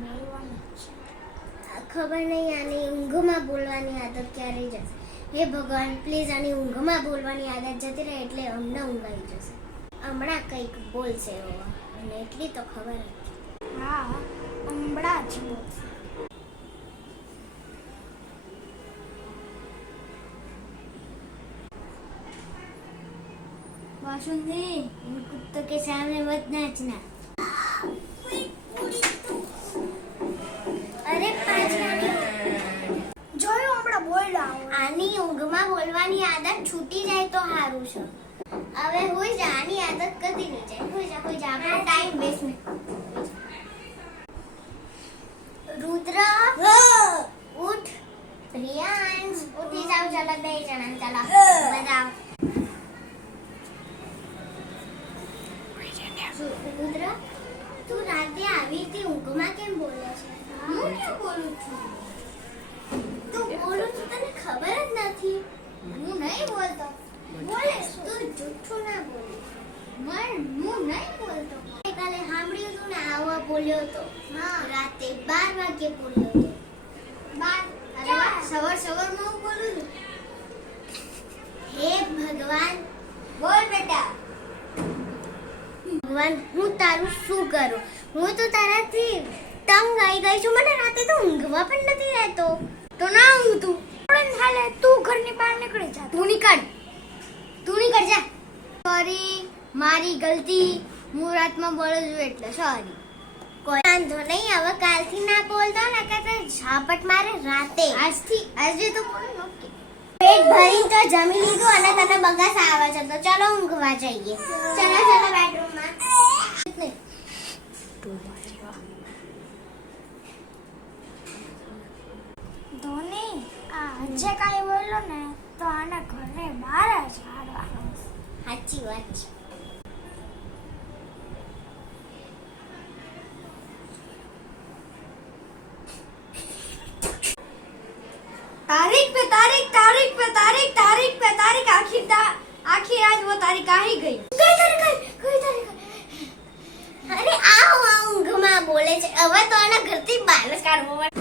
બોલવાનું છે. ખબર નહીં આની ઊંઘમાં બોલવાની આદત ક્યારે જશે. હે ભગવાન પ્લીઝ આની ઊંઘમાં બોલવાની આદત જતી રહે એટલે હમણાં ઊંઘ આવી જશે. હમણાં કંઈક બોલશે એવો અને એટલી તો ખબર હતી. હા હમણાં જ બોલશે. वासुंदी इन कुत्तों के सामने मत नाचना. अरे पाजी જોયું હમણાં બોલ્યા આની ઊંઘમાં બોલવાની આદત છૂટી જાય તો સારું છે. હવે હોઈ જા આની આદત કદી નહીં જાય. હોઈ જા આપણો ટાઈમ વેસ્ટ નહીં. રુદ્ર ઉઠ. પ્રિયાંશ ઉઠી જાવ. ચાલો બે જણા ચાલો બજાવ. રુદ્ર તું રાતે આવી રીતે ઊંઘમાં કેમ બોલે છે? હું ક્યાં બોલું છું? તું બોલું છું તને ખબર જ નથી. હું નહીં બોલતો. બોલે તું જૂઠું ના બોલે. હું નહીં બોલતો. કાલે સાંભળ્યું તું ને આવા બોલ્યો તો. હા રાતે 12 વાગે બોલ્યો તો. 12 સવારમાં હું બોલું છું. હે ભગવાન બોલ બેટા. ભગવાન હું તારું શું કરું? હું તો તારાથી તંગ આવી ગઈ છું. મને રાતે તો ઊંઘવા પણ નથી રહેતો. તો ના ઊંઘ તું પણ હાલે તું ઘરની બહાર નીકળી જા. તું નીકળ જા. સોરી મારી ગલતી. હું રાતમાં બોલું છું એટલે સોરી. કોઈ વાંધો નહીં. હવે કાલથી ના બોલતો ને કે ઝાપટ મારે રાતે. આજે તો બોલું. ઓકે પેટ ભરીને તો જમી લીધું અને તને બગાસ આવે છે તો ચલો ઊંઘવા જઈએ. ચલો બેડરૂમમાં. ધોની આજે કાંઈ બોલ્યો ને તો આને ઘરે બહાર જ હાડવાનો. સાચી વાત છે. तारीख पे तारीख तारीख पे तारीख तारीख पे तारीख आखिर आज वो तारीख आ ही गई. કઈ તારીખ? અરે આ ઊંઘમાં બોલે છે. હવે તો આના ઘરથી બહાર જ કાઢવો પડે.